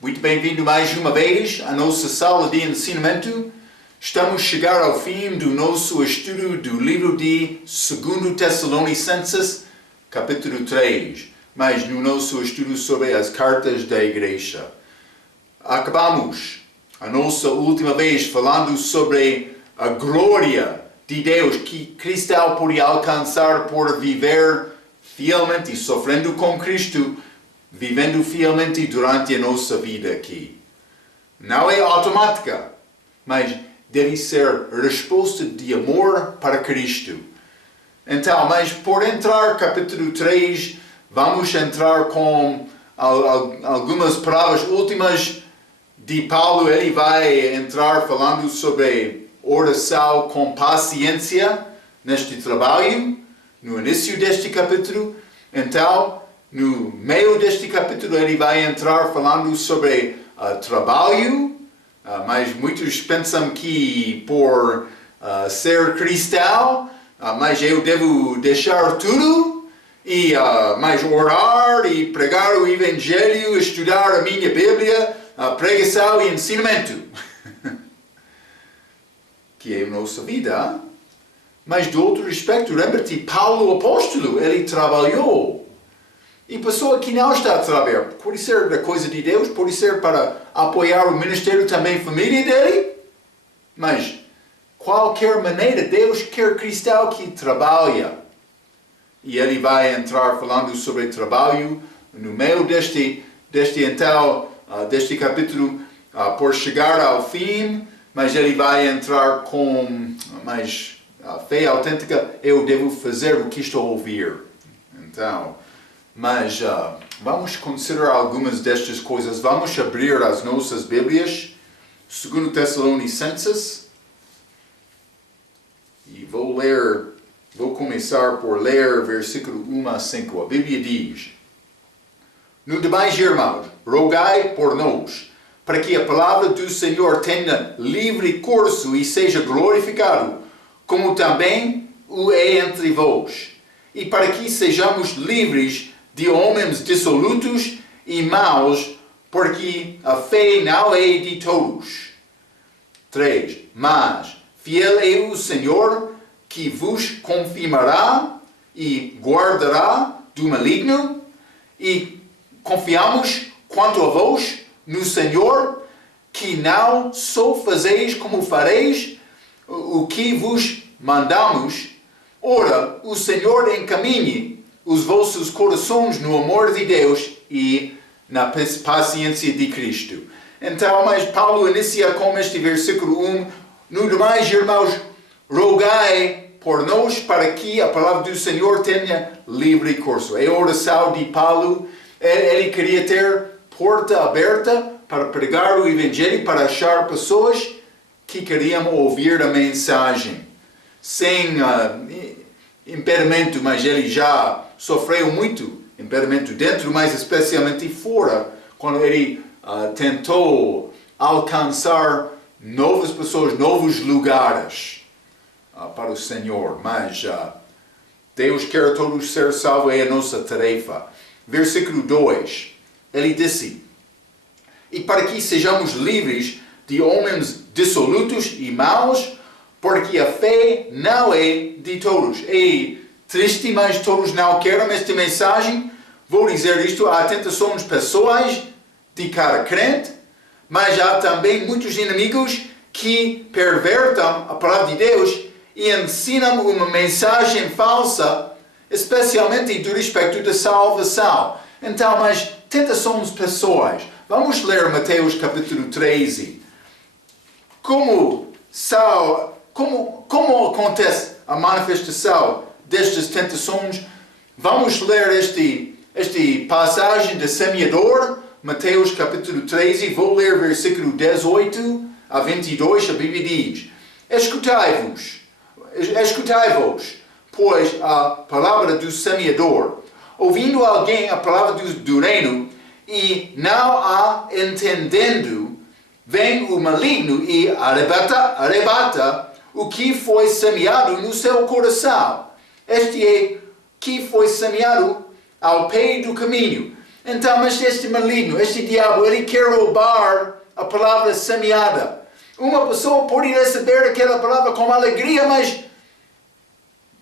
Muito bem-vindo mais uma vez à nossa sala de ensinamento. Estamos a chegar ao fim do nosso estudo do livro de 2 Tessalonicenses, capítulo 3, mas no nosso estudo sobre as cartas da igreja. Acabamos a nossa última vez falando sobre a glória de Deus que cristão pode alcançar por viver fielmente, sofrendo com Cristo, vivendo fielmente durante a nossa vida aqui. Não é automática, mas deve ser resposta de amor para Cristo. Então, mas por entrar capítulo 3, vamos entrar com algumas palavras últimas de Paulo. Ele vai entrar falando sobre oração com paciência neste trabalho, no início deste capítulo. Então, no meio deste capítulo, ele vai entrar falando sobre trabalho, mas muitos pensam que por ser cristão, mas eu devo deixar tudo e mais orar e pregar o Evangelho, estudar a minha Bíblia, pregação e ensinamento. Que é a nossa vida. Mas do outro aspecto, lembra-te, Paulo, o apóstolo, ele trabalhou. E pessoa que não está a trabalhar, pode ser da coisa de Deus, pode ser para apoiar o ministério também, a família dele. Mas, qualquer maneira, Deus quer cristão que trabalha. E ele vai entrar falando sobre trabalho no meio deste capítulo, por chegar ao fim. Mas ele vai entrar com mais fé autêntica. Eu devo fazer o que estou a ouvir. Então, mas vamos considerar algumas destas coisas. Vamos abrir as nossas Bíblias, 2 Tessalonicenses, e vou começar por ler versículo 1 a 5. A Bíblia diz: No demais, irmãos, rogai por nós, para que a palavra do Senhor tenha livre curso e seja glorificado, como também o é entre vós, e para que sejamos livres de homens dissolutos e maus, porque a fé não é de todos. 3. Mas fiel é o Senhor, que vos confirmará e guardará do maligno, e confiamos quanto a vós no Senhor, que não só fazeis como fareis o que vos mandamos. Ora, o Senhor encaminhe os vossos corações no amor de Deus e na paciência de Cristo. Então, mas Paulo inicia com este versículo 1. No demais, irmãos, rogai por nós para que a palavra do Senhor tenha livre curso. É a oração de Paulo. Ele queria ter porta aberta para pregar o Evangelho, para achar pessoas que queriam ouvir a mensagem. Sem impedimento, mas ele já sofreu muito impedimento dentro, mas especialmente fora, quando ele tentou alcançar novas pessoas, novos lugares para o Senhor. Mas Deus quer todos ser salvos, é a nossa tarefa. Versículo 2, ele disse: E para que sejamos livres de homens dissolutos e maus, porque a fé não é de todos. É triste, mas todos não querem esta mensagem. Vou dizer isto: há tentações pessoais de cada crente, mas há também muitos inimigos que pervertem a palavra de Deus e ensinam uma mensagem falsa, especialmente do respeito da salvação. Então, mas tentações pessoais. Vamos ler Mateus capítulo 13. Como acontece a manifestação destas tentações? Vamos ler este passagem de semeador, Mateus capítulo 13. Vou ler versículo 18 a 22. A Bíblia diz: Escutai-vos, pois a palavra do semeador. Ouvindo alguém a palavra do reino e não a entendendo, vem o maligno e arrebata o que foi semeado no seu coração. Este é que foi semeado ao pé do caminho. Então, mas este maligno, este diabo, ele quer roubar a palavra semeada. Uma pessoa pode receber aquela palavra com alegria, mas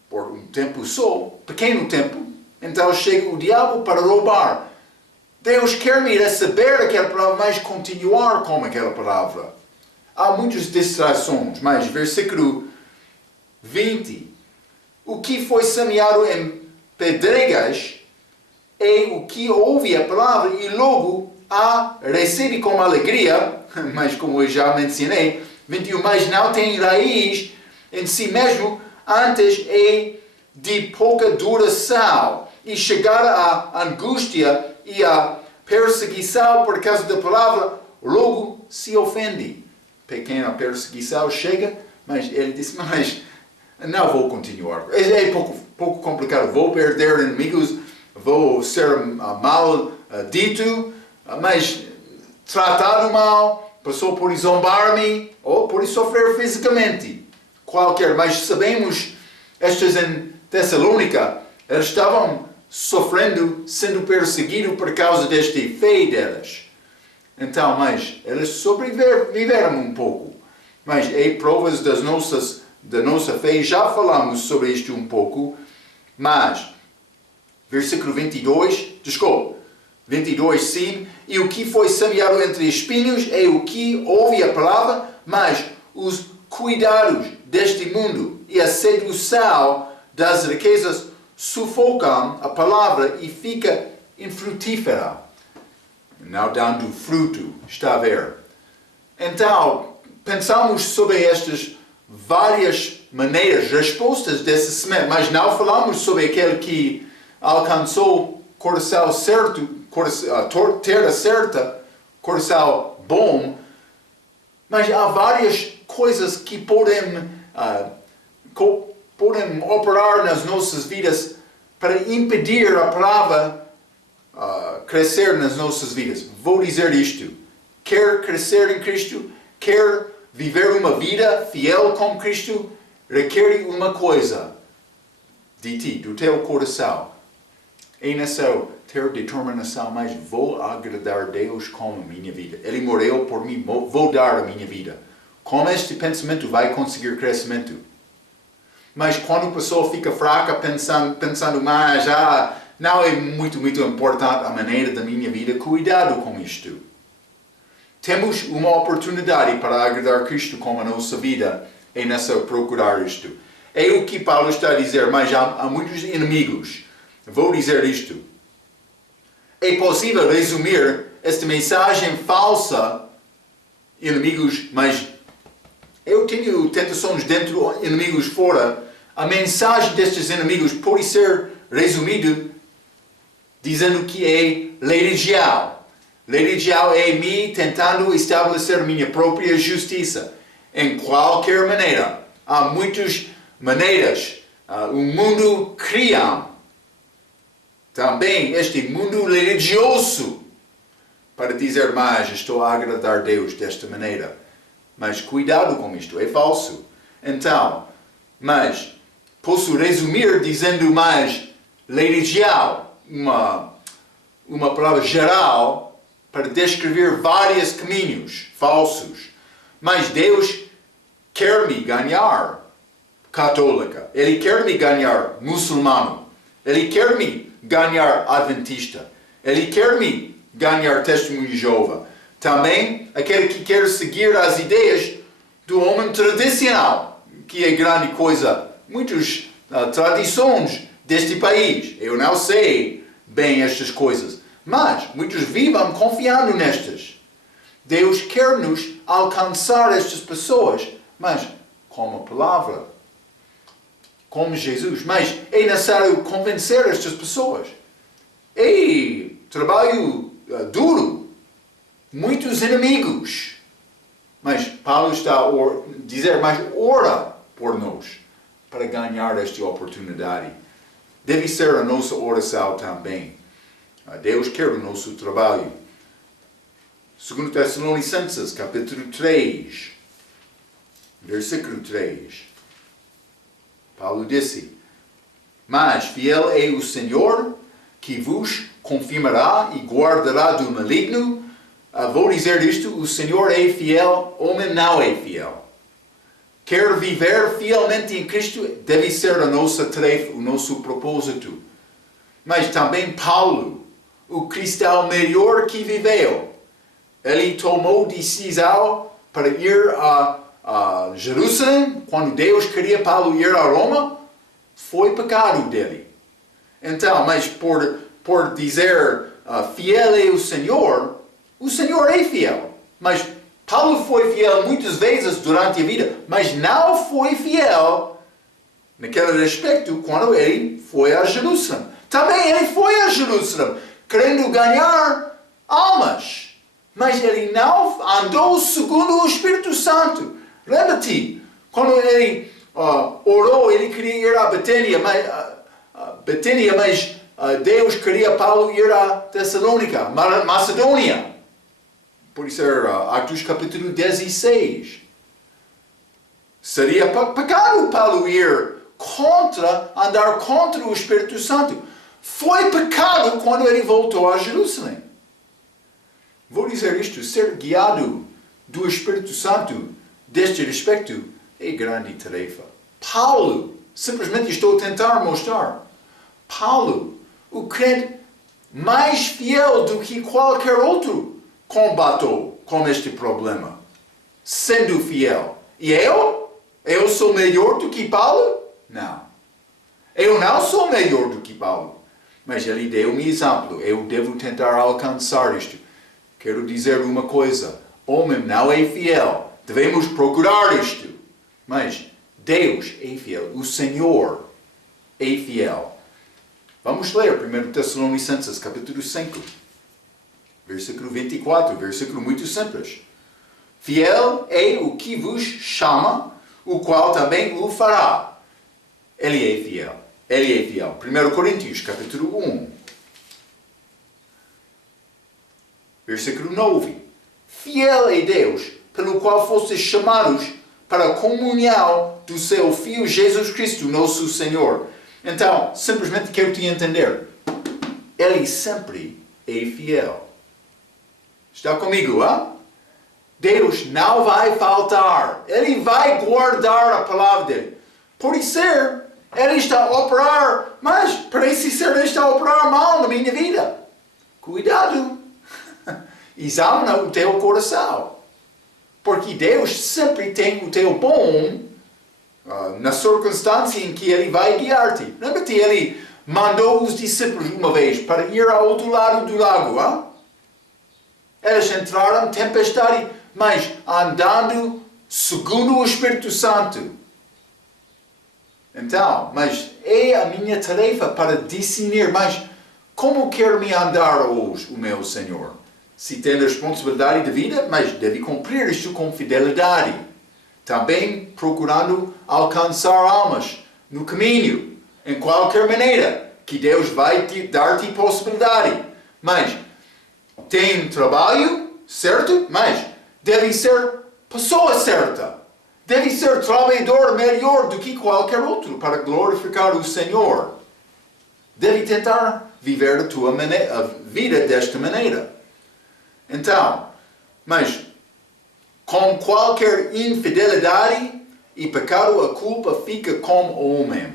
por um tempo só, pequeno tempo, então chega o diabo para roubar. Deus quer me receber aquela palavra, mas continuar com aquela palavra. Há muitas distrações, mas versículo 20. O que foi semeado em pedregas é o que ouve a palavra e logo a recebe com alegria, mas como eu já mencionei, 21, mas não tem raiz em si mesmo, antes é de pouca duração, e chegar à angústia e à perseguição por causa da palavra, logo se ofende. Pequena perseguição chega, mas ele diz, mas não vou continuar. É pouco complicado, vou perder inimigos, vou ser mal dito, mas tratado mal, a pessoa pode zombar-me, ou pode sofrer fisicamente. Qualquer, mas sabemos, estes em Tessalônica, eles estavam sofrendo, sendo perseguidos por causa desta fé delas. Então, mas eles sobreviveram um pouco. Mas em provas da nossa fé, já falamos sobre isto um pouco, mas, versículo 22 sim, e o que foi semeado entre espinhos é o que ouve a palavra, mas os cuidados deste mundo e a sedução das riquezas sufocam a palavra e fica infrutífera, não dando fruto, está a ver. Então, pensamos sobre estas várias maneiras, respostas dessa semente, mas não falamos sobre aquele que alcançou coração certo, terra certa, coração bom, mas há várias coisas que podem operar nas nossas vidas para impedir a palavra crescer nas nossas vidas. Vou dizer isto: quer crescer em Cristo, quer viver uma vida fiel com Cristo, requer uma coisa de ti, do teu coração. É necessário ter determinação, mas vou agradar a Deus com a minha vida. Ele morreu por mim, vou dar a minha vida. Com este pensamento vai conseguir crescimento. Mas quando a pessoa fica fraca pensando mais, não é muito importante a maneira da minha vida, cuidado com isto. Temos uma oportunidade para agradar Cristo com a nossa vida, é necessário procurar isto. É o que Paulo está a dizer, mas há muitos inimigos. Vou dizer isto. É possível resumir esta mensagem falsa, inimigos, mas eu tenho tentações dentro, inimigos fora. A mensagem destes inimigos pode ser resumida dizendo que é religião. Religião é me tentando estabelecer minha própria justiça. Em qualquer maneira. Há muitas maneiras. O mundo cria também este mundo religioso para dizer, mas estou a agradar a Deus desta maneira. Mas cuidado com isto, é falso. Então, mas posso resumir dizendo mais religião, uma palavra geral para descrever vários caminhos falsos. Mas Deus quer me ganhar católica. Ele quer me ganhar muçulmano. Ele quer me ganhar adventista. Ele quer me ganhar testemunho de Jeová. Também aquele que quer seguir as ideias do homem tradicional, que é grande coisa. Muitas tradições deste país. Eu não sei bem estas coisas, mas muitos vivem confiando nestas. Deus quer nos alcançar estas pessoas, mas com a palavra, como Jesus. Mas é necessário convencer estas pessoas. É trabalho duro. Muitos inimigos. Mas Paulo está a dizer, mas ora por nós para ganhar esta oportunidade. Deve ser a nossa oração também. Deus quer o nosso trabalho. 2 Tessalonicenses, capítulo 3, versículo 3. Paulo disse, mas fiel é o Senhor que vos confirmará e guardará do maligno. Vou dizer isto, o Senhor é fiel, homem não é fiel. Quer viver fielmente em Cristo, deve ser a nossa tarefa, o nosso propósito. Mas também Paulo, o cristão melhor que viveu, ele tomou decisão para ir a Jerusalém, quando Deus queria Paulo ir a Roma, foi pecado dele. Então, mas por dizer fiel é o Senhor é fiel. Mas Paulo foi fiel muitas vezes durante a vida, mas não foi fiel naquele aspecto quando ele foi a Jerusalém. Também ele foi a Jerusalém, querendo ganhar almas. Mas ele não andou segundo o Espírito Santo. Lembra-te, quando ele orou, ele queria ir a Betânia, mas Deus queria Paulo ir a Tessalônica, Macedônia. Por isso, Atos capítulo 16. Seria pecado Paulo ir andar contra o Espírito Santo. Foi pecado quando ele voltou a Jerusalém. Vou dizer isto, ser guiado do Espírito Santo deste respeito é grande tarefa. Paulo, simplesmente estou a tentar mostrar, Paulo, o crente mais fiel do que qualquer outro, combatou com este problema, sendo fiel. E eu sou melhor do que Paulo? Não. Eu não sou melhor do que Paulo. Mas ele deu-me exemplo. Eu devo tentar alcançar isto. Quero dizer uma coisa. Homem não é fiel. Devemos procurar isto. Mas Deus é fiel. O Senhor é fiel. Vamos ler 1 Tessalonicenses, capítulo 5. Versículo 24. Versículo muito simples. Fiel é o que vos chama, o qual também o fará. Ele é fiel. Ele é fiel. 1 Coríntios, capítulo 1. Versículo 9. Fiel é Deus, pelo qual fostes chamados para a comunhão do seu Filho Jesus Cristo, nosso Senhor. Então, simplesmente quero te entender. Ele sempre é fiel. Está comigo, hein? Deus não vai faltar. Ele vai guardar a palavra dele. Pode ser, ele está a operar, mas parece ser ele está a operar mal na minha vida. Cuidado. Examina o teu coração. Porque Deus sempre tem o teu bom na circunstância em que Ele vai guiar-te. Lembra-te, Ele mandou os discípulos uma vez para ir ao outro lado do lago. Hein? Eles entraram em tempestade, mas andando segundo o Espírito Santo. Então, mas é a minha tarefa para discernir, mas como quer me andar hoje o meu Senhor? Se tem responsabilidade de vida, mas deve cumprir isto com fidelidade. Também procurando alcançar almas no caminho, em qualquer maneira, que Deus vai dar-te possibilidade. Mas tem trabalho, certo? Mas deve ser pessoa certa. Deve ser trabalhador melhor do que qualquer outro para glorificar o Senhor. Deve tentar viver a vida desta maneira. Então, mas com qualquer infidelidade e pecado, a culpa fica com o homem.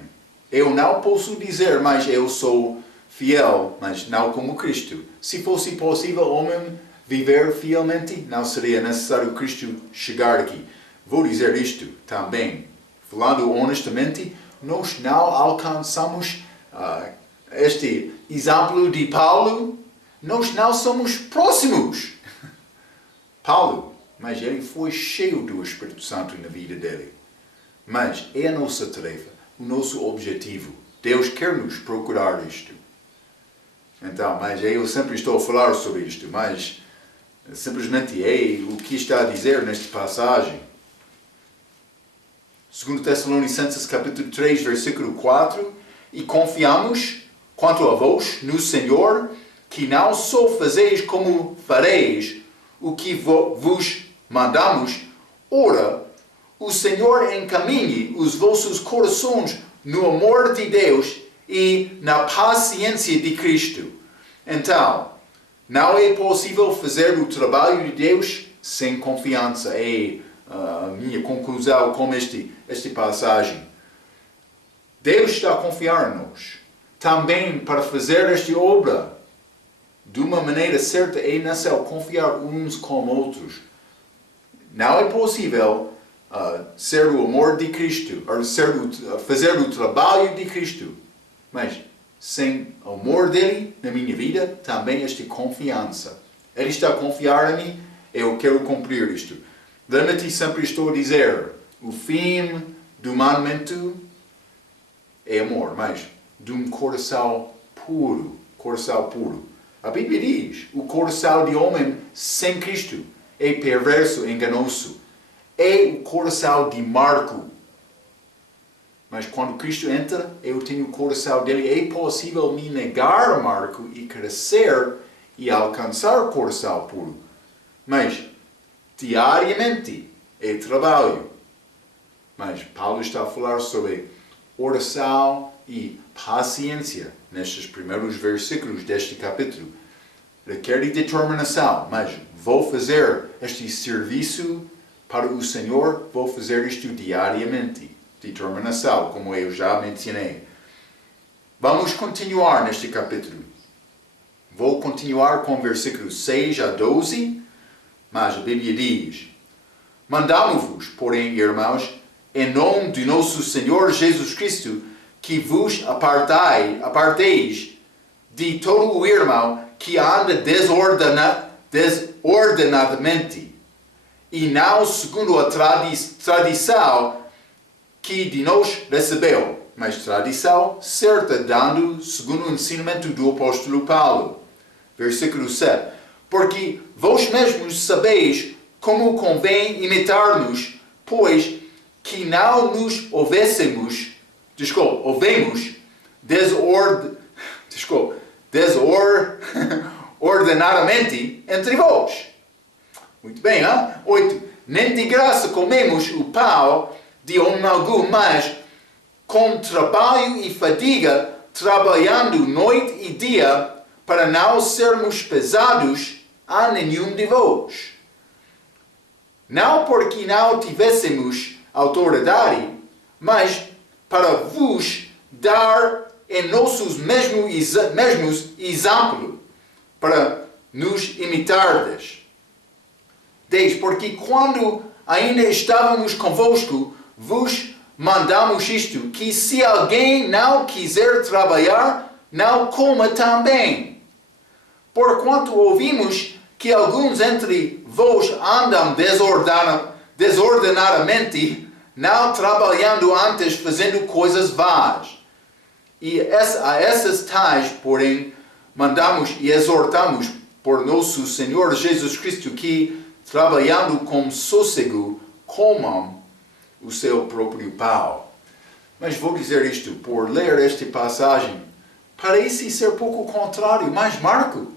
Eu não posso dizer, mas eu sou fiel, mas não como Cristo. Se fosse possível o homem viver fielmente, não seria necessário Cristo chegar aqui. Vou dizer isto também. Falando honestamente, nós não alcançamos este exemplo de Paulo. Nós não somos próximos. Paulo, mas ele foi cheio do Espírito Santo na vida dele. Mas é a nossa tarefa, o nosso objetivo. Deus quer nos procurar isto. Então, mas eu sempre estou a falar sobre isto, mas simplesmente é o que está a dizer nesta passagem. 2 Tessalonicenses capítulo 3, versículo 4. E confiamos, quanto a vós, no Senhor, que não só fazeis como fareis o que vos mandamos, ora, o Senhor encaminhe os vossos corações no amor de Deus e na paciência de Cristo. Então, não é possível fazer o trabalho de Deus sem confiança. É a minha conclusão com esta passagem. Deus está a confiar em nós. Também para fazer esta obra de uma maneira certa é necessário confiar uns com outros. Não é possível ser o amor de Cristo, ou fazer o trabalho de Cristo, mas sem o amor dele na minha vida, também esta confiança. Ele está a confiar em mim, eu quero cumprir isto. Lembra-te, sempre estou a dizer, o fim do mandamento é amor, mas de um coração puro. Coração puro. A Bíblia diz, o coração de homem sem Cristo é perverso, enganoso. É o coração de Marco. Mas quando Cristo entra, eu tenho o coração dele. É possível me negar a Marco e crescer e alcançar o coração puro. Mas, diariamente, é trabalho. Mas Paulo está a falar sobre oração e paciência nestes primeiros versículos deste capítulo. Requer determinação, mas vou fazer este serviço para o Senhor, vou fazer isto diariamente. Determinação, como eu já mencionei. Vamos continuar neste capítulo. Vou continuar com versículos 6 a 12, mas a Bíblia diz: Mandamo-vos, porém, irmãos, em nome de nosso Senhor Jesus Cristo, que vos aparteis de todo o irmão que anda desordenadamente, e não segundo a tradição que de nós recebeu, mas tradição certa, dando segundo o ensinamento do apóstolo Paulo. Versículo 7. Porque vós mesmos sabeis como convém imitar-nos, pois que não nos ouvemos desordenadamente entre vós. Muito bem, hein? 8. Nem de graça comemos o pão de homem algum, mas com trabalho e fadiga, trabalhando noite e dia, para não sermos pesados a nenhum de vós. Não porque não tivéssemos autoridade, mas para vos dar em nossos mesmos exemplo, para nos imitardes. 10. Porque quando ainda estávamos convosco, vos mandamos isto, que se alguém não quiser trabalhar, não coma também. Porquanto ouvimos que alguns entre vós andam desordenadamente, não trabalhando antes, fazendo coisas vãs. E a essas tais, porém, mandamos e exortamos por nosso Senhor Jesus Cristo que, trabalhando com sossego, comam o seu próprio pão. Mas vou dizer isto, por ler esta passagem, parece ser pouco contrário, mas Marco,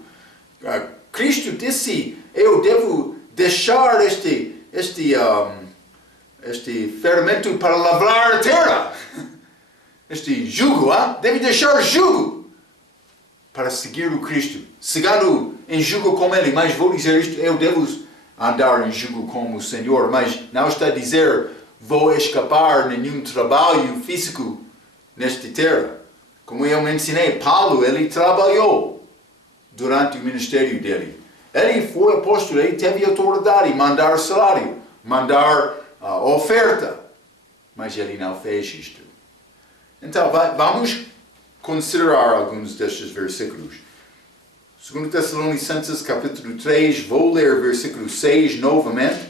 Cristo disse, eu devo deixar este fermento para lavrar a terra. Este jugo, deve deixar jugo para seguir o Cristo, seguindo em jugo com Ele. Mas vou dizer isto, eu devo andar em jugo com o Senhor, mas não está a dizer vou escapar nenhum trabalho físico nesta terra. Como eu mencionei, Paulo, ele trabalhou durante o ministério dele. Ele foi apóstolo, ele teve autoridade, mandar salário, mandar oferta, mas ele não fez isto. Então, vamos considerar alguns destes versículos. 2 Tessalonicenses capítulo 3, vou ler versículo 6 novamente.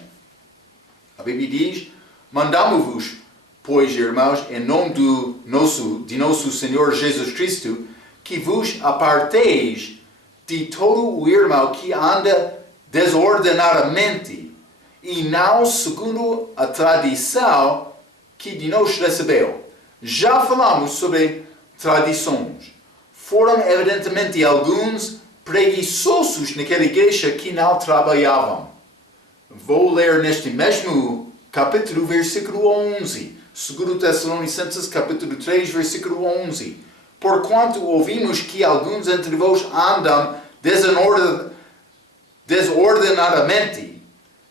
A Bíblia diz: Mandamo-vos, pois, irmãos, em nome de nosso Senhor Jesus Cristo, que vos aparteis de todo o irmão que anda desordenadamente, e não segundo a tradição que de nós recebeu. Já falamos sobre tradições. Foram evidentemente alguns preguiçosos naquela igreja que não trabalhavam. Vou ler neste mesmo capítulo, versículo 11. 2 Tessalonicenses capítulo 3, versículo 11. porquanto ouvimos que alguns entre vós andam desordenadamente,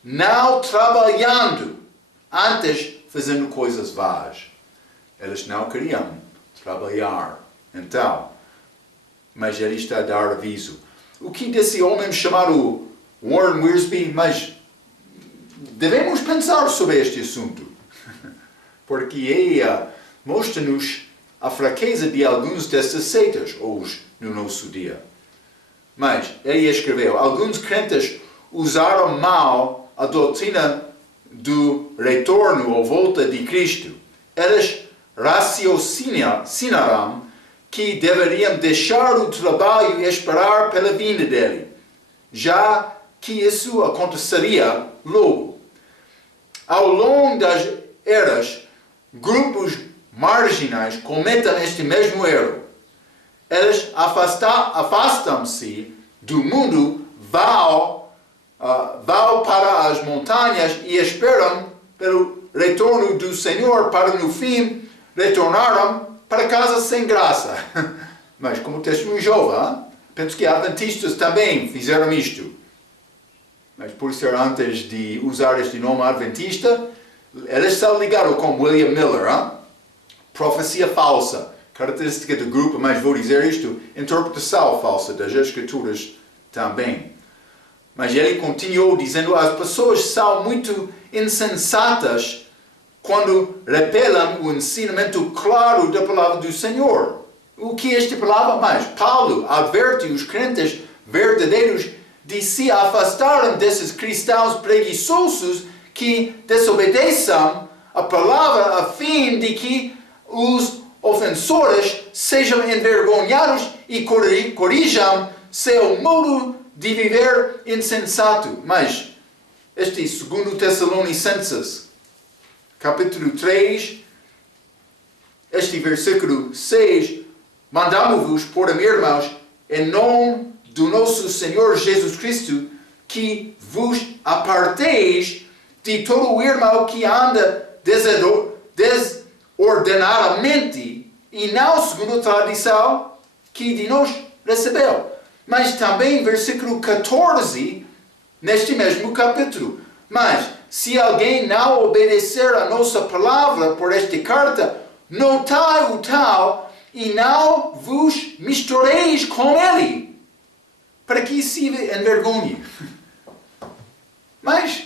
não trabalhando, antes fazendo coisas vãs. Eles não queriam trabalhar. Então, mas ele está a dar aviso. O que desse homem chamado Warren Wiersbe, mas devemos pensar sobre este assunto, porque ele mostra-nos a fraqueza de alguns destas seitas hoje no nosso dia. Mas ele escreveu: alguns crentes usaram mal a doutrina do retorno ou volta de Cristo. Eles raciocinaram que deveriam deixar o trabalho e esperar pela vinda dele, já que isso aconteceria logo. Ao longo das eras, grupos marginais cometem este mesmo erro. Eles afastam-se do mundo, vão para as montanhas e esperam pelo retorno do Senhor para, no fim, retornarem para casa sem graça. Mas como testemunho de Jeová, penso que adventistas também fizeram isto. Mas por ser antes de usar este nome adventista, eles se ligaram com William Miller. Profecia falsa. Característica do grupo, mas vou dizer isto, interpretação falsa das Escrituras também. Mas ele continuou dizendo: as pessoas são muito insensatas quando repelam o ensinamento claro da palavra do Senhor. O que é esta palavra? Mas Paulo adverte os crentes verdadeiros de se afastarem desses cristãos preguiçosos que desobedeçam a palavra a fim de que os ofensores sejam envergonhados e corrijam seu modo de viver insensato. Mas este 2 Tessalonicenses, capítulo 3, este versículo 6, mandamos-vos, porém, irmãos, em nome do nosso Senhor Jesus Cristo, que vos aparteis de todo o irmão que anda desordenadamente e não segundo a tradição que de nós recebeu. Mas também versículo 14, neste mesmo capítulo. Mas se alguém não obedecer a nossa palavra por esta carta, notai o tal e não vos mistureis com ele, para que se envergonhe. Mas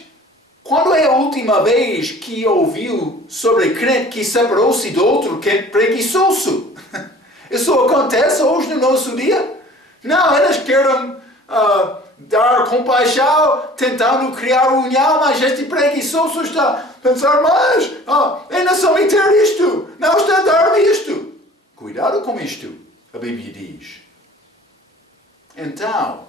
quando é a última vez que ouviu sobre crente que separou-se do outro que é preguiçoso? Isso acontece hoje no nosso dia? Não, eles querem dar compaixão, tentando criar união, mas este preguiçoso está a pensar: mas ainda só me ter isto, não está a dar-me isto. Cuidado com isto, a Bíblia diz. Então,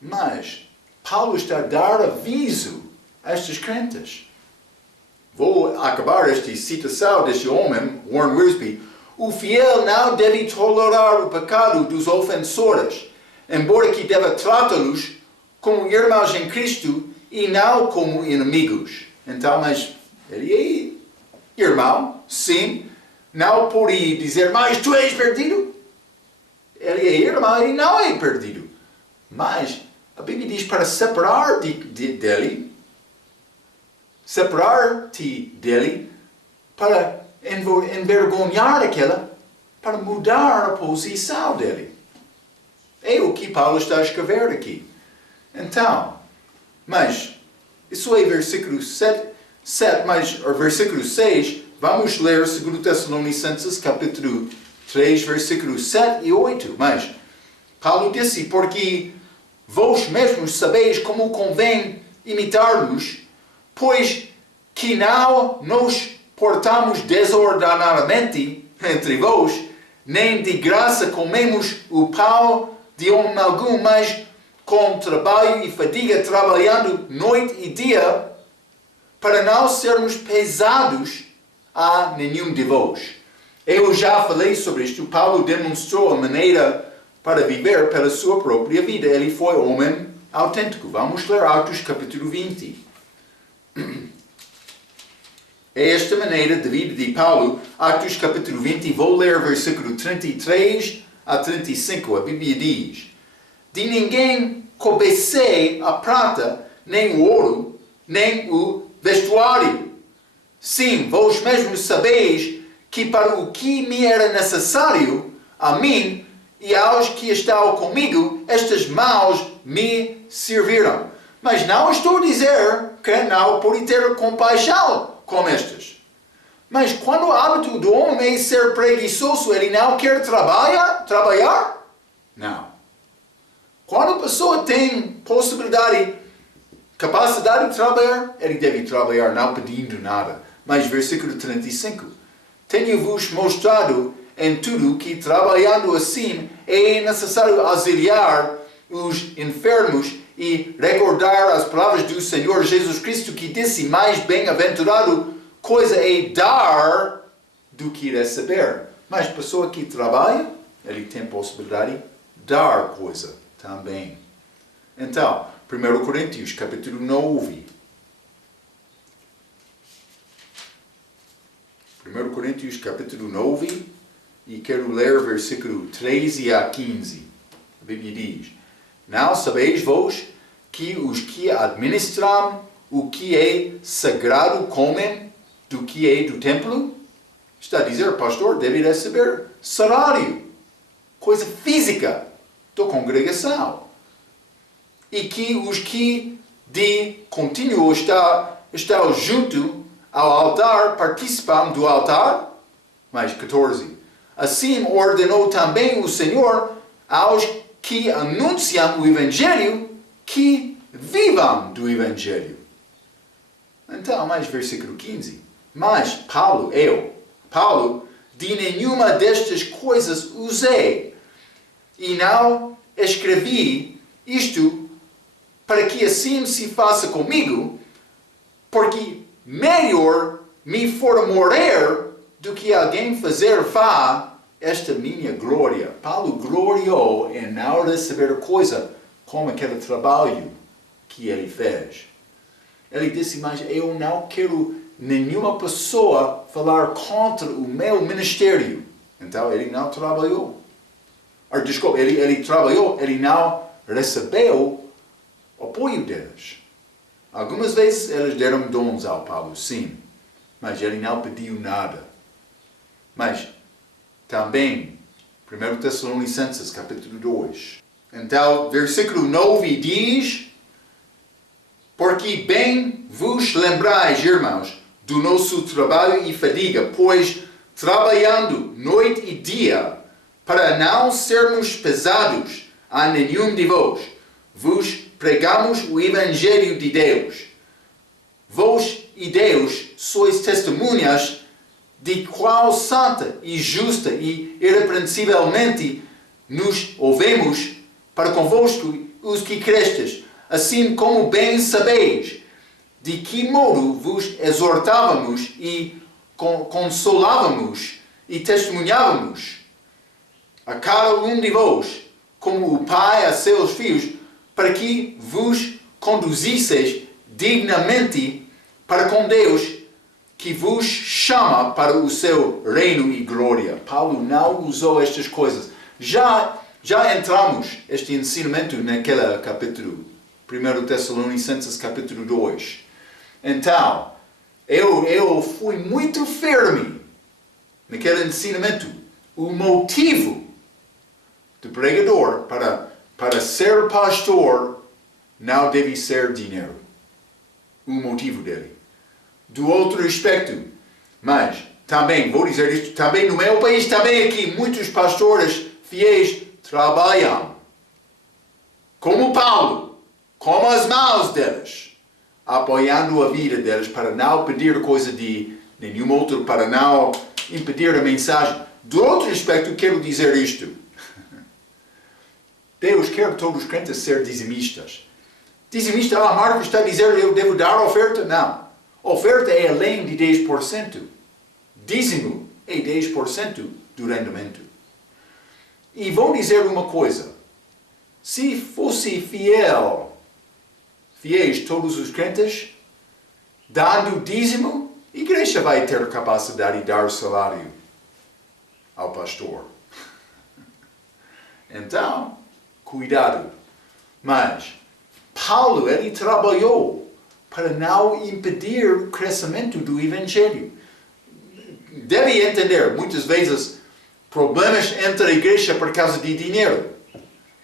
mas Paulo está a dar aviso a estes crentes. Vou acabar esta citação deste homem, Warren Wiersbe. O fiel não deve tolerar o pecado dos ofensores, embora que deva tratá-los como irmãos em Cristo e não como inimigos. Então, mas ele é irmão, sim. Não poderia dizer: mas tu és perdido. Ele é irmão, ele não é perdido. Mas a Bíblia diz para separar-te dele, separar-te dele, para envergonhar aquela, para mudar a posição dele. É o que Paulo está a escrever aqui. Então, mas isso é versículo 7, mas o versículo 6, vamos ler 2 Tessalonicenses capítulo 3, versículos 7 e 8. Mas Paulo disse: porque vós mesmos sabeis como convém imitar-nos, pois que não nos portamos desordenadamente entre vós, nem de graça comemos o pão de homem algum, mas com trabalho e fadiga, trabalhando noite e dia, para não sermos pesados a nenhum de vós. Eu já falei sobre isto. Paulo demonstrou a maneira para viver pela sua própria vida. Ele foi homem autêntico. Vamos ler Atos capítulo 20. É esta maneira de vida de Paulo, Atos capítulo 20, vou ler versículo 33 a 35, a Bíblia diz: de ninguém cobicei a prata, nem o ouro, nem o vestuário. Sim, vós mesmos sabeis que para o que me era necessário, a mim e aos que estão comigo, estas mãos me serviram. Mas não estou a dizer que não pode ter compaixão com estas. Mas quando o hábito do homem é ser preguiçoso, ele não quer trabalhar? Não. Quando a pessoa tem possibilidade, capacidade de trabalhar, ele deve trabalhar não pedindo nada. Mas versículo 35. Tenho-vos mostrado em tudo que trabalhando assim é necessário auxiliar os enfermos e recordar as palavras do Senhor Jesus Cristo, que disse: mais bem-aventurado coisa é dar do que receber. Mas a pessoa que trabalha, ele tem possibilidade de dar coisa também. Então, 1 Coríntios capítulo 9. 1 Coríntios capítulo 9, e quero ler versículo 13 a 15. A Bíblia diz: não sabeis vós que os que administram o que é sagrado comem do que é do templo? Está a dizer, pastor deve receber salário, coisa física da congregação. E que os que de contínuo estão junto ao altar participam do altar? Mais 14. Assim ordenou também o Senhor aos que anunciam o Evangelho que vivam do Evangelho. Então, mais versículo 15. Mas Paulo, de nenhuma destas coisas usei, e não escrevi isto para que assim se faça comigo, porque melhor me for morrer do que alguém fazer vá esta minha glória. Paulo gloriou em não receber coisa como aquele trabalho que ele fez. Ele disse: mas eu não quero nenhuma pessoa falar contra o meu ministério. Então ele não trabalhou. Desculpa, ele trabalhou, ele não recebeu apoio deles. Algumas vezes eles deram dons ao Paulo, sim, mas ele não pediu nada. Mas também, 1 Tessalonicenses capítulo 2. Então, versículo 9 diz: porque bem vos lembrais, irmãos, do nosso trabalho e fadiga, pois trabalhando noite e dia, para não sermos pesados a nenhum de vós, vos pregamos o Evangelho de Deus. Vós e Deus sois testemunhas de qual santa e justa e irrepreensivelmente nos ouvemos para convosco os que crestes, assim como bem sabeis de que modo vos exortávamos e consolávamos e testemunhávamos a cada um de vós, como o Pai a seus filhos, para que vos conduzisseis dignamente para com Deus, que vos chama para o seu reino e glória. Paulo não usou estas coisas. Já entramos este ensinamento naquele capítulo, 1 Tessalonicenses capítulo 2. Então, eu fui muito firme naquele ensinamento. O motivo do pregador para ser pastor não deve ser dinheiro. O motivo dele. Do outro aspecto, mas também, vou dizer isto, também no meu país, também aqui, muitos pastores fiéis trabalham como Paulo, com as mãos deles, apoiando a vida deles para não pedir coisa de nenhum outro, para não impedir a mensagem. Do outro aspecto, quero dizer isto. Deus quer todos os crentes ser dizimistas. Dizimista, Marcos está a dizer eu devo dar oferta? Não. Oferta é além de 10%. Dízimo é 10% do rendimento. E vou dizer uma coisa. Se fosse fiéis todos os crentes, dando dízimo, a igreja vai ter capacidade de dar salário ao pastor. Então, cuidado. Mas, Paulo, ele trabalhou para não impedir o crescimento do Evangelho. Deve entender, muitas vezes, problemas entre a igreja por causa de dinheiro.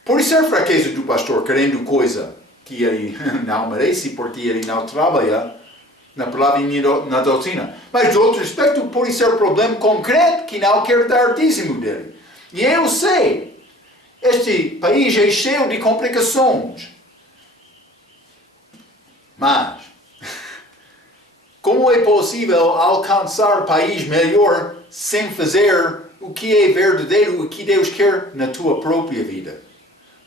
Por ser fraqueza do pastor, querendo coisa que ele não merece, porque ele não trabalha na palavra e na doutrina. Mas, de outro aspecto, pode ser problema concreto que não quer dar dízimo dele. E eu sei, este país é cheio de complicações. Mas, como é possível alcançar um país melhor sem fazer o que é verdadeiro, o que Deus quer na tua própria vida?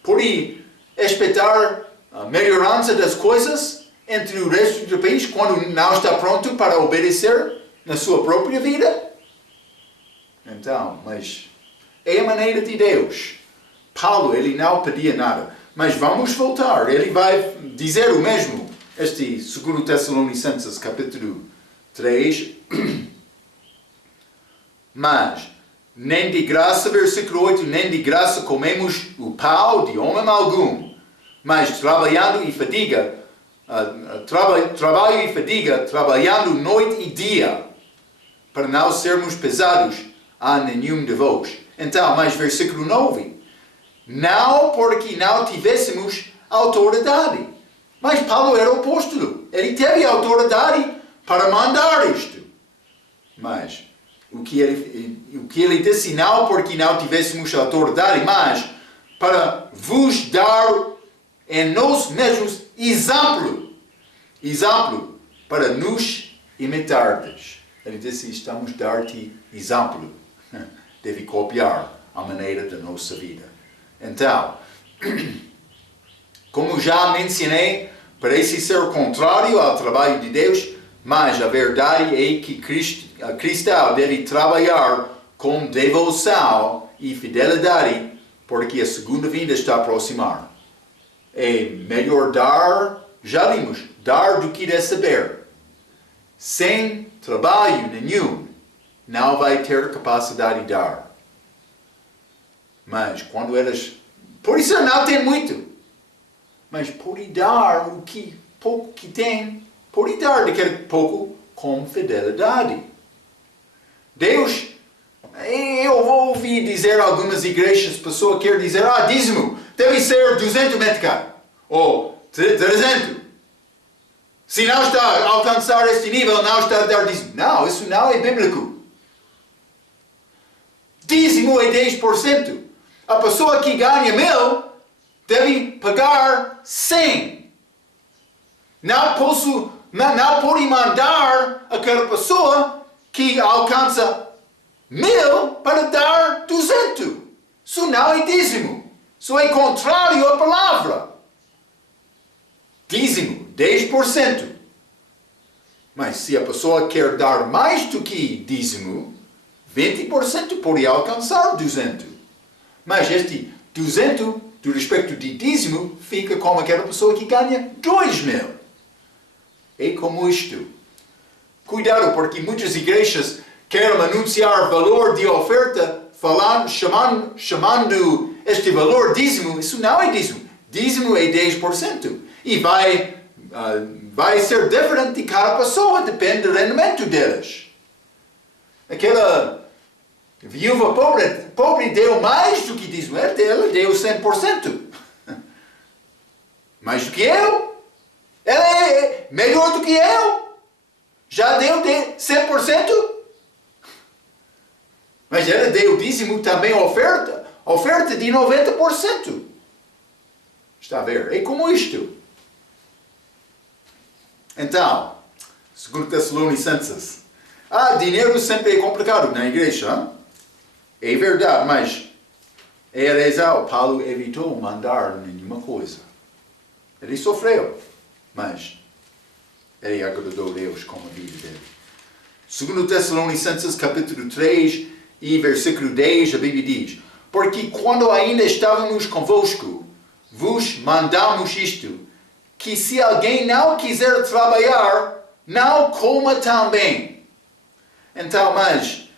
Pode esperar a melhorança das coisas entre o resto do país quando não está pronto para obedecer na sua própria vida? Então, mas é a maneira de Deus. Paulo, ele não pedia nada. Mas vamos voltar. Ele vai dizer o mesmo. Este 2 Tessalonicenses, capítulo 3. Mas, nem de graça, versículo 8, nem de graça comemos o pão de homem algum. Mas trabalhando e fadiga, trabalho e fadiga, trabalhando noite e dia, para não sermos pesados a nenhum de vós. Então, mais versículo 9. Não porque não tivéssemos autoridade. Mas Paulo era o apóstolo. Ele teve autoridade para mandar isto. Mas o que ele disse, não porque não tivéssemos autoridade, mas para vos dar em nós mesmos exemplo para nos imitardes. Ele disse, estamos a dar-te exemplo. Deve copiar a maneira da nossa vida. Então, como já mencionei, parece ser contrário ao trabalho de Deus, mas a verdade é que cristão deve trabalhar com devoção e fidelidade, porque a segunda vinda está a aproximar. É melhor dar, já vimos, dar do que receber. Sem trabalho nenhum, não vai ter capacidade de dar. Mas quando eles... Por isso não tem muito. Mas pode dar o que pouco que tem. Pode dar daquele pouco com fidelidade. Deus... Eu vou ouvir dizer algumas igrejas, pessoa quer dizer, dízimo deve ser 200 meticais. Ou 300. Se não está a alcançar este nível, não está a dar dízimo. Não, isso não é bíblico. Dízimo é 10%. A pessoa que ganha 1.000 deve pagar 100. Não pode mandar aquela pessoa que alcança 1.000 para dar 200. Isso não é dízimo. Isso é contrário à palavra. Dízimo, 10%. Mas se a pessoa quer dar mais do que dízimo, 20% pode alcançar 200. Mas este 200, do respeito de dízimo, fica como aquela pessoa que ganha 2.000. É como isto. Cuidado, porque muitas igrejas querem anunciar valor de oferta, chamando este valor dízimo. Isso não é dízimo. Dízimo é 10%. E vai ser diferente de cada pessoa, depende do rendimento deles. Aquela viúva pobre deu mais do que dízimo. Ela deu 100%. Mais do que eu. Ela é melhor do que eu. Já deu 100%. Mas ela deu dízimo também oferta de 90%. Está a ver? É como isto. Então, 2 Tessalonicenses. Dinheiro sempre é complicado na igreja. É verdade, mas é a razão. Paulo evitou mandar nenhuma coisa. Ele sofreu, mas ele agradou a Deus com a vida dele. 2 Tessalonicenses capítulo 3 e versículo 10, a Bíblia diz: porque quando ainda estávamos convosco, vos mandamos isto, que se alguém não quiser trabalhar, não coma também. Então, mas,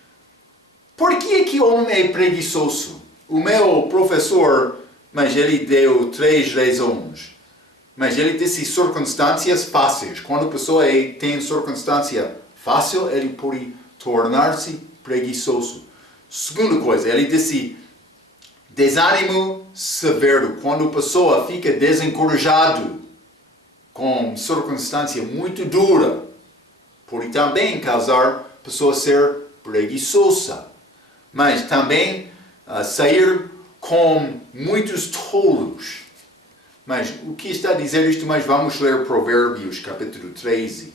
por que o homem é preguiçoso? O meu professor, mas ele deu 3 razões. Mas ele disse circunstâncias fáceis. Quando a pessoa tem circunstância fácil, ele pode tornar-se preguiçoso. Segunda coisa, ele disse desânimo severo. Quando a pessoa fica desencorajada com circunstância muito dura, pode também causar a pessoa ser preguiçosa. Mas também sair com muitos tolos. Mas o que está a dizer isto? Mas vamos ler Provérbios, capítulo 13.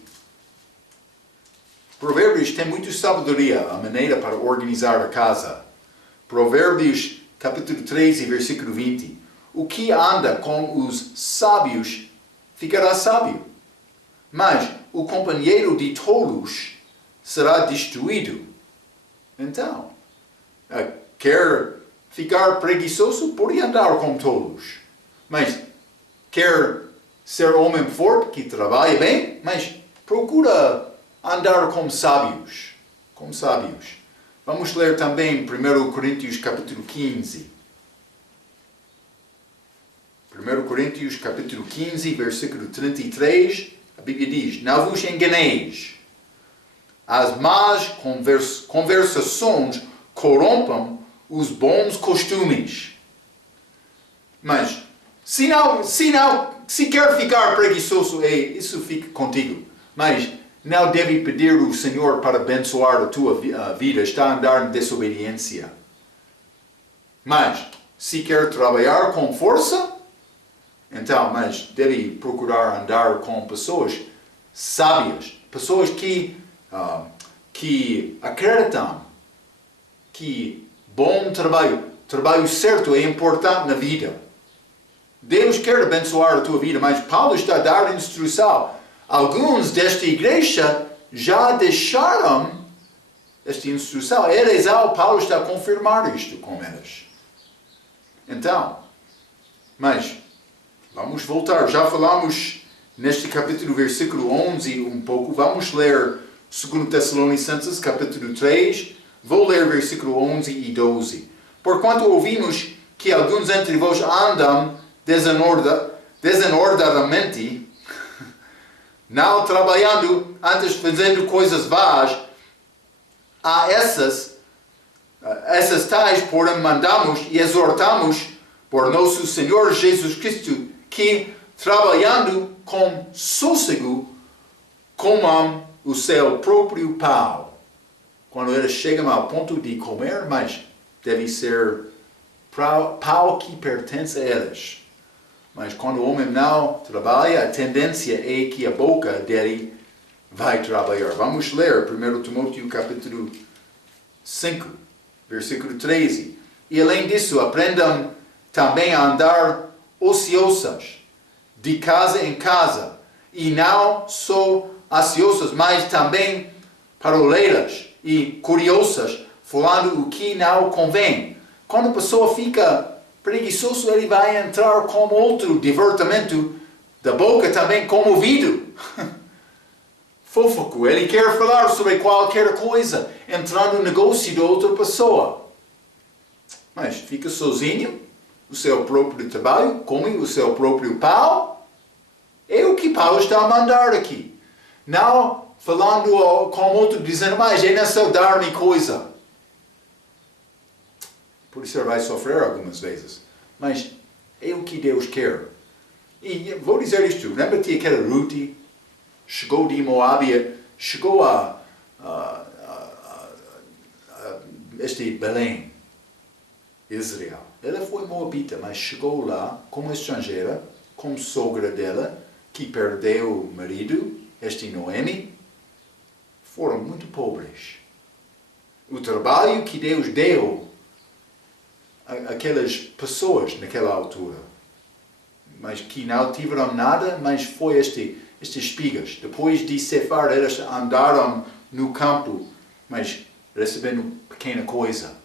Provérbios tem muita sabedoria, a maneira para organizar a casa. Provérbios, capítulo 13, versículo 20. O que anda com os sábios ficará sábio, mas o companheiro de tolos será destruído. Então, quer ficar preguiçoso, pode andar com tolos. Mas quer ser homem forte, que trabalha bem, mas procura andar com sábios. Com sábios. Vamos ler também 1 Coríntios capítulo 15. 1 Coríntios capítulo 15, versículo 33, a Bíblia diz: não vos enganeis, as más conversações corrompam os bons costumes. Mas, se quer ficar preguiçoso, isso fica contigo. Mas não deve pedir ao Senhor para abençoar a tua vida, está a andar em desobediência. Mas, se quer trabalhar com força, então, mas deve procurar andar com pessoas sábias, pessoas que acreditam que bom trabalho certo é importante na vida. Deus quer abençoar a tua vida, mas Paulo está a dar instrução. Alguns desta igreja já deixaram esta instrução. Paulo está a confirmar isto com eles. Então, mas vamos voltar. Já falamos neste capítulo, versículo 11 um pouco. Vamos ler 2 Tessalonicenses, capítulo 3. Vou ler versículo 11 e 12. Porquanto ouvimos que alguns entre vós andam desordenadamente, não trabalhando, antes fazendo coisas vãs, a essas tais, porém, mandamos e exortamos por nosso Senhor Jesus Cristo, que, trabalhando com sossego, comam o seu próprio pão. Quando eles chegam ao ponto de comer, mas deve ser pão que pertence a eles. Mas quando o homem não trabalha, a tendência é que a boca dele vai trabalhar. Vamos ler 1 Timóteo capítulo 5, versículo 13. E além disso, aprendam também a andar ociosas, de casa em casa, e não só ociosas, mas também paroleiras e curiosas, falando o que não convém. Quando a pessoa fica preguiçoso, ele vai entrar com outro divertimento da boca também, como ouvido. Fofoco, ele quer falar sobre qualquer coisa, entrar no negócio de outra pessoa. Mas fica sozinho, o seu próprio trabalho, come o seu próprio pão. É o que Paulo está a mandar aqui. Não falando com outro, dizendo, mas é só dar-me coisa. Por isso ele vai sofrer algumas vezes. Mas é o que Deus quer. E vou dizer isto. Lembra-te aquela Ruth? Chegou de Moábia, chegou a este Belém, Israel. Ela foi moabita, mas chegou lá como estrangeira, como sogra dela, que perdeu o marido, este Noemi. Foram muito pobres. O trabalho que Deus deu aquelas pessoas naquela altura, mas que não tiveram nada, mas foi estas espigas. Depois de cefar, elas andaram no campo, mas recebendo pequena coisa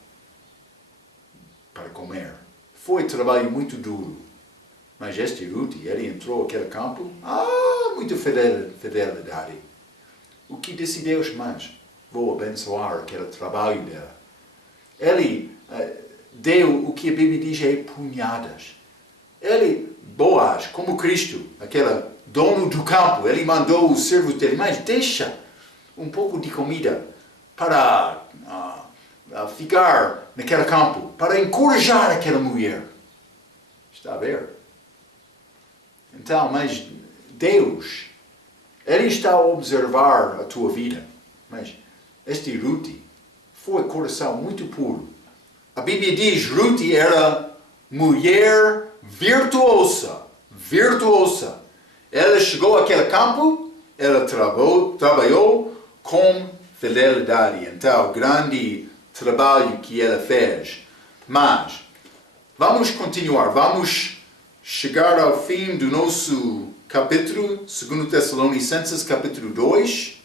para comer. Foi trabalho muito duro. Mas este Ruth, ele entrou naquele campo, muita fidelidade. O que disse Deus mais? vou abençoar aquele trabalho dela. Ele deu o que a Bíblia diz é punhadas. Ele, Boaz, como Cristo, aquele dono do campo, ele mandou os servos dele, mas deixa um pouco de comida para ficar naquele campo, para encorajar aquela mulher. Está a ver? Então, mas Deus, Ele está a observar a tua vida. Mas este Ruth foi coração muito puro. A Bíblia diz que Ruth era mulher virtuosa. Virtuosa. Ela chegou àquele campo, ela trabalhou com fidelidade. Então, grande trabalho que ela fez. Mas, vamos continuar. Vamos chegar ao fim do nosso capítulo, 2 Tessalonicenses, capítulo 2.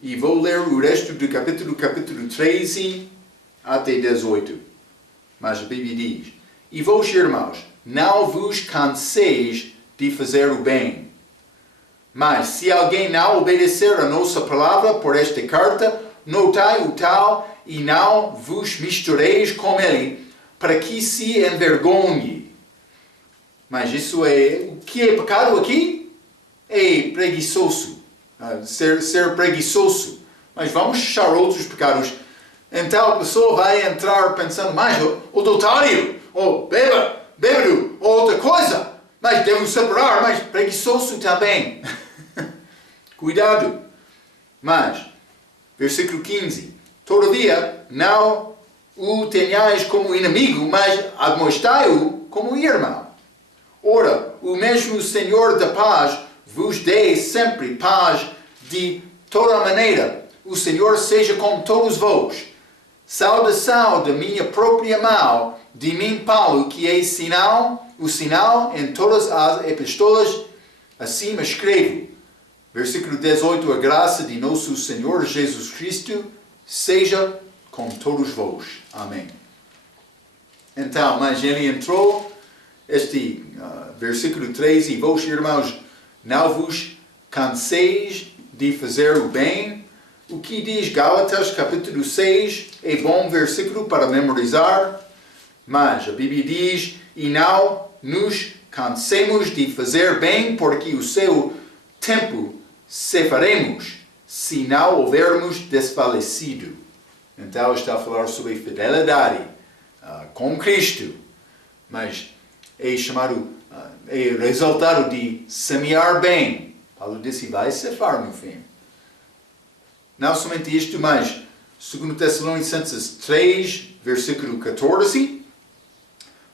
E vou ler o resto do capítulo 13 até 18. Mas a Bíblia diz: E vós, irmãos, não vos canseis de fazer o bem. Mas se alguém não obedecer a nossa palavra por esta carta, notai o tal e não vos mistureis com ele, para que se envergonhe. Mas isso é... O que é pecado aqui? É preguiçoso. Ser preguiçoso. Mas vamos achar outros pecados. Então a pessoa vai entrar pensando, mas o adultério, ou bêbado, ou outra coisa. Mas devo separar, mas preguiçoso também. Cuidado. Mas, versículo 15. Todavia, não o tenhais como inimigo, mas admoestai-o como irmão. Ora, o mesmo Senhor da paz vos dê sempre paz de toda maneira. O Senhor seja com todos vós. Saudação da minha própria mão, de mim, Paulo, que é o sinal em todas as epístolas, assim escrevo. Versículo 18. A graça de nosso Senhor Jesus Cristo seja com todos vós. Amém. Então, mas ele entrou, este versículo 13, e vós, irmãos, não vos canseis de fazer o bem. O que diz Gálatas, capítulo 6, é bom versículo para memorizar, mas a Bíblia diz, e não nos cansemos de fazer bem, porque o seu tempo cefaremos, se não houvermos desfalecido. Então está a falar sobre fidelidade com Cristo, mas é chamado, é resultado de semear bem. Paulo disse, vai cefar no fim. Não somente isto, mas 2 Tessalonicenses 3, versículo 14.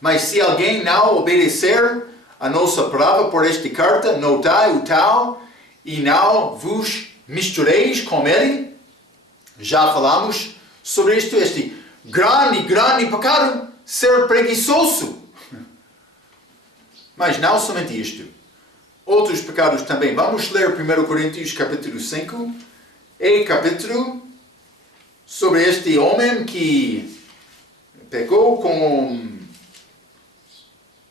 Mas se alguém não obedecer a nossa palavra por esta carta, notai o tal, e não vos mistureis com ele. Já falamos sobre isto, este grande pecado, ser preguiçoso. Mas não somente isto. Outros pecados também. Vamos ler 1 Coríntios capítulo 5. É capítulo sobre este homem que pecou com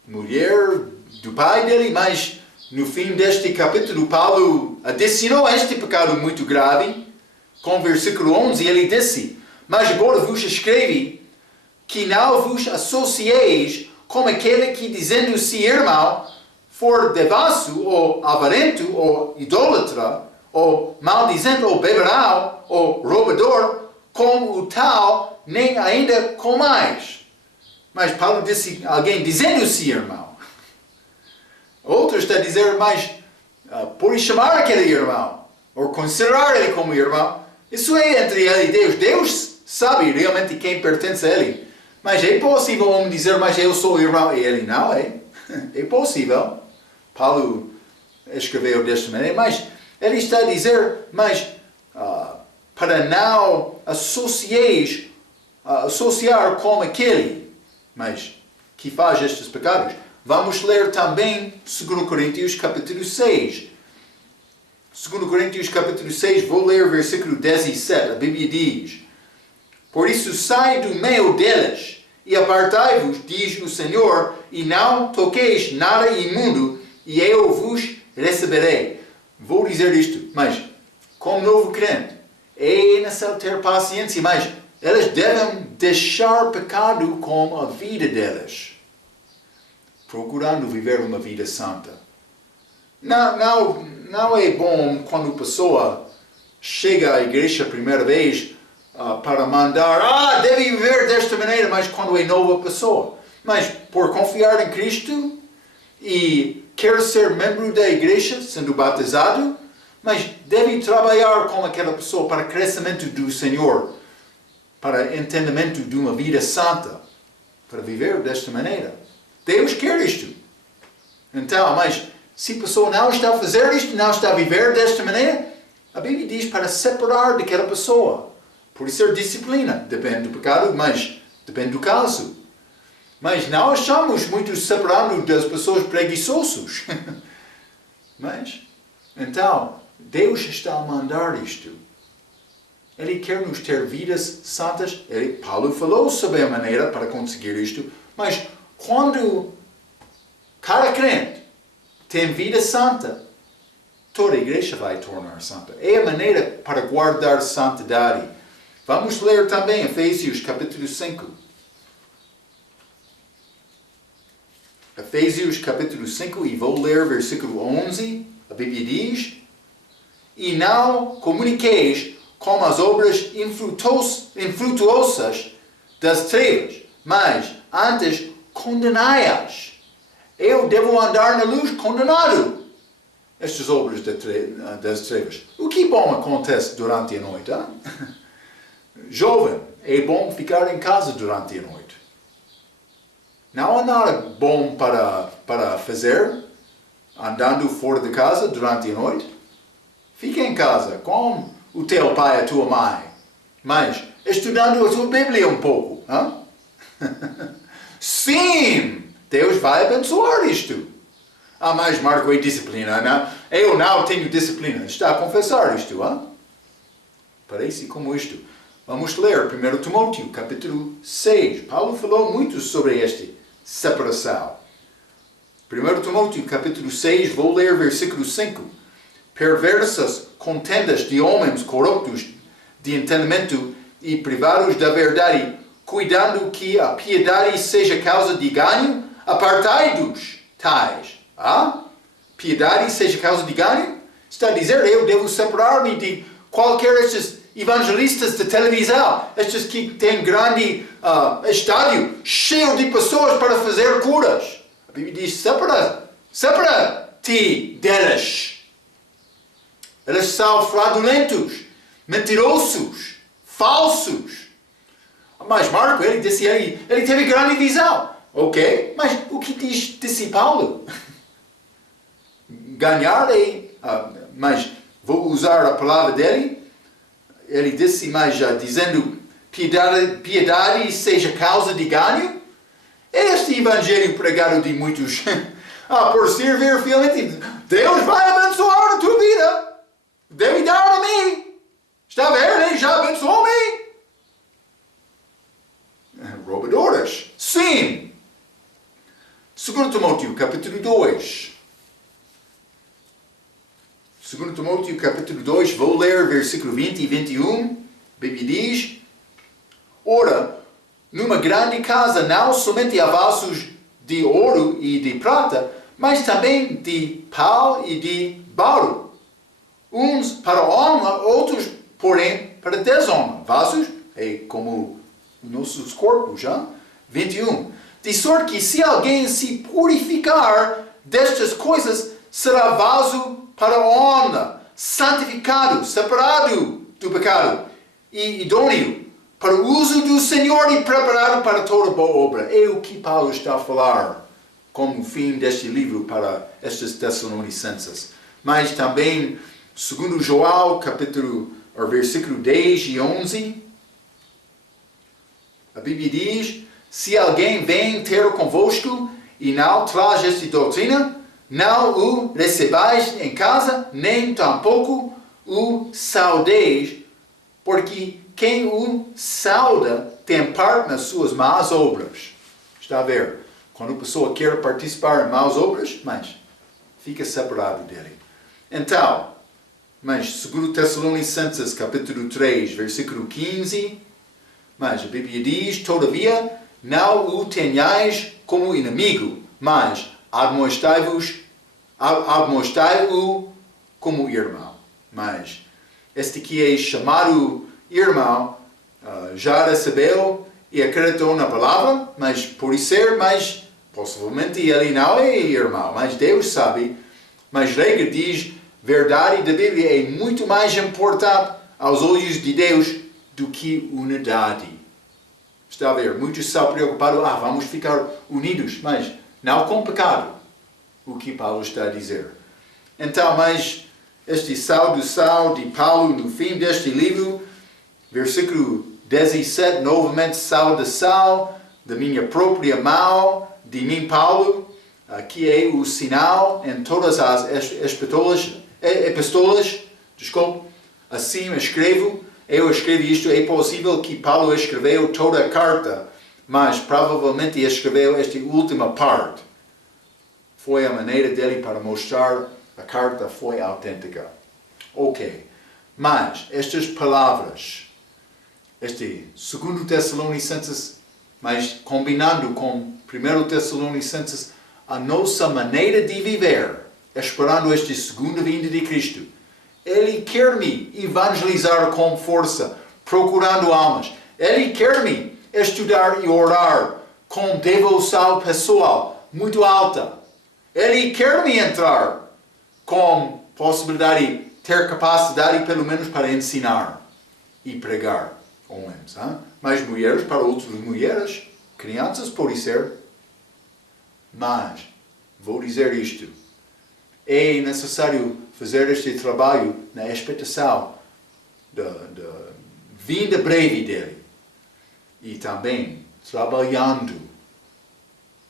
mulher do pai dele, mas no fim deste capítulo Paulo adicionou este pecado muito grave. Com versículo 11 ele disse, mas agora vos escrevi que não vos associeis com aquele que dizendo-se irmão for devasso ou avarento ou idólatra ou maldizente ou beberão ou roubador, como o tal nem ainda comais. Mas Paulo disse alguém dizendo-se irmão. Outro está a dizer, mas por chamar aquele irmão, ou considerar ele como irmão, isso é entre ele e Deus. Deus sabe realmente quem pertence a ele. Mas é possível um dizer, mas eu sou irmão, e ele não é. É possível. Paulo escreveu desta maneira, mas ele está a dizer, mas para não associar com aquele, mas que faz estes pecados. Vamos ler também 2 Coríntios capítulo 6. 2 Coríntios capítulo 6, vou ler o versículo 17. A Bíblia diz, por isso sai do meio deles e apartai-vos, diz o Senhor, e não toqueis nada imundo, e eu vos receberei. vou dizer isto, mas como novo crente, é necessário ter paciência, mas elas devem deixar pecado como a vida delas, procurando viver uma vida santa. Não é bom quando a pessoa chega à igreja a primeira vez para mandar, deve viver desta maneira, mas quando é nova pessoa. Mas por confiar em Cristo e quer ser membro da igreja, sendo batizado, mas deve trabalhar com aquela pessoa para crescimento do Senhor, para entendimento de uma vida santa, para viver desta maneira. Deus quer isto. Então, mas se a pessoa não está a fazer isto, não está a viver desta maneira, a Bíblia diz para separar daquela pessoa. Por isso é disciplina. Depende do pecado, mas depende do caso. Mas não achamos muito separando das pessoas preguiçosos. Mas, então, Deus está a mandar isto. Ele quer nos ter vidas santas. Paulo falou sobre a maneira para conseguir isto. Mas quando cada crente tem vida santa, toda a igreja vai tornar santa. É a maneira para guardar santidade. Vamos ler também Efésios capítulo 5. Efésios capítulo 5, e vou ler versículo 11. A Bíblia diz: E não comuniqueis com as obras infrutuosas das trevas, mas antes condenai-as. Eu devo andar na luz condenado estas obras das trevas. O que bom acontece durante a noite? Hein? Jovem, é bom ficar em casa durante a noite. Não há nada bom para fazer andando fora de casa durante a noite. Fica em casa com o teu pai e a tua mãe, mas estudando a tua Bíblia um pouco. Hein? Sim! Deus vai abençoar isto. Mas Marco, é disciplina. Não? Eu não tenho disciplina. Está a confessar isto. Hein? Parece como isto. Vamos ler 1 Timóteo, capítulo 6. Paulo falou muito sobre esta separação. 1 Timóteo, capítulo 6, vou ler versículo 5. Perversas contendas de homens corruptos de entendimento e privados da verdade, cuidando que a piedade seja causa de ganho, apartai-dos tais. Piedade seja causa de ganho? Está a dizer, eu devo separar-me de qualquer destes evangelistas de televisão, estes que têm grande estádio, cheio de pessoas para fazer curas. A Bíblia diz, separa-te delas. Eles são fraudulentos, mentirosos, falsos. Mas Marco, ele disse, ele teve grande visão. Ok, mas o que disse Paulo? Ganhar mas vou usar a palavra dele. Ele disse, mas dizendo, piedade seja causa de ganho. Este evangelho pregado de muitos, por servir fielmente, Deus vai abençoar a tua vida. Deve dar a mim. Está a ver? Ele já abençoou-me. Roubadores. Sim. 2 Timóteo, capítulo 2. 2 Timóteo, capítulo 2, vou ler versículo 20 e 21. A Bíblia diz: Ora, numa grande casa não somente há vasos de ouro e de prata, mas também de pau e de barro. Uns para honra, outros, porém, para desonra. Vasos é como nossos corpos, já? 21. De sorte que se alguém se purificar destas coisas, será vaso para honra, santificado, separado do pecado e idôneo para o uso do Senhor e preparado para toda boa obra. É o que Paulo está a falar como fim deste livro para estes Tessalonicenses. Mas também, segundo João, versículo 10 e 11, a Bíblia diz: se alguém vem ter convosco e não traz esta doutrina, não o recebais em casa, nem tampouco o saudeis, porque quem o sauda tem parte nas suas más obras. Está a ver? Quando a pessoa quer participar em más obras, mas fica separado dele. Então, mas 2 Tessalonicenses capítulo 3, versículo 15, mas a Bíblia diz, todavia, não o tenhais como inimigo, mas admoestai-o como irmão. Mas este que é chamado irmão já recebeu e acreditou na palavra, mas por ser, mas possivelmente ele não é irmão, mas Deus sabe. Mas a regra diz, verdade da Bíblia é muito mais importante aos olhos de Deus do que unidade. Está a ver? Muitos são preocupados, vamos ficar unidos, mas não com pecado, o que Paulo está a dizer. Então, mas este sal de Paulo no fim deste livro, versículo 17, novamente sal, da minha própria mão, de mim, Paulo, que é o sinal em todas as epístolas, assim eu escrevo isto, é possível que Paulo escreveu toda a carta, mas provavelmente escreveu esta última parte. Foi a maneira dele para mostrar a carta foi autêntica. Ok, mas estas palavras, este 2 Tessalonicenses, mas combinando com 1 Tessalonicenses, a nossa maneira de viver, esperando esta segunda vinda de Cristo. Ele quer-me evangelizar com força, procurando almas. Ele quer-me estudar e orar com devoção pessoal muito alta. Ele quer-me entrar com possibilidade, ter capacidade pelo menos para ensinar e pregar homens. Mas mulheres para outras mulheres, crianças pode ser. Mas, vou dizer isto, é necessário fazer este trabalho na expectação da vinda breve dele. E também trabalhando,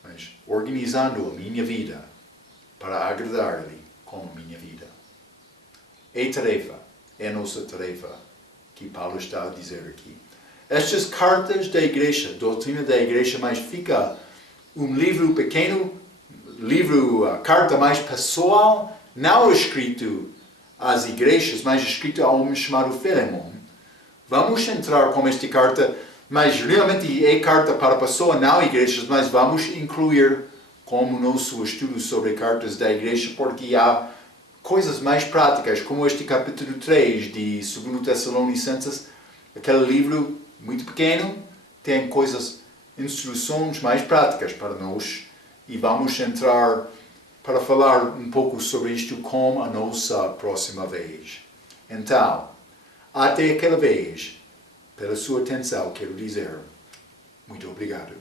mas organizando a minha vida para agradar-lhe com a minha vida. É a nossa tarefa que Paulo está a dizer aqui. Estas cartas da igreja, doutrina da igreja, mas fica um livro pequeno, carta mais pessoal, não escrito às igrejas, mas escrito a um homem chamado Filemon. Vamos entrar com esta carta, mas realmente é carta para pessoa, não igrejas, mas vamos incluir como nosso estudo sobre cartas da igreja, porque há coisas mais práticas, como este capítulo 3 de 2 Tessalonicenses, aquele livro muito pequeno, tem instruções mais práticas para nós, e vamos entrar para falar um pouco sobre isto com a nossa próxima vez. Então, até aquela vez, pela sua atenção, quero dizer muito obrigado.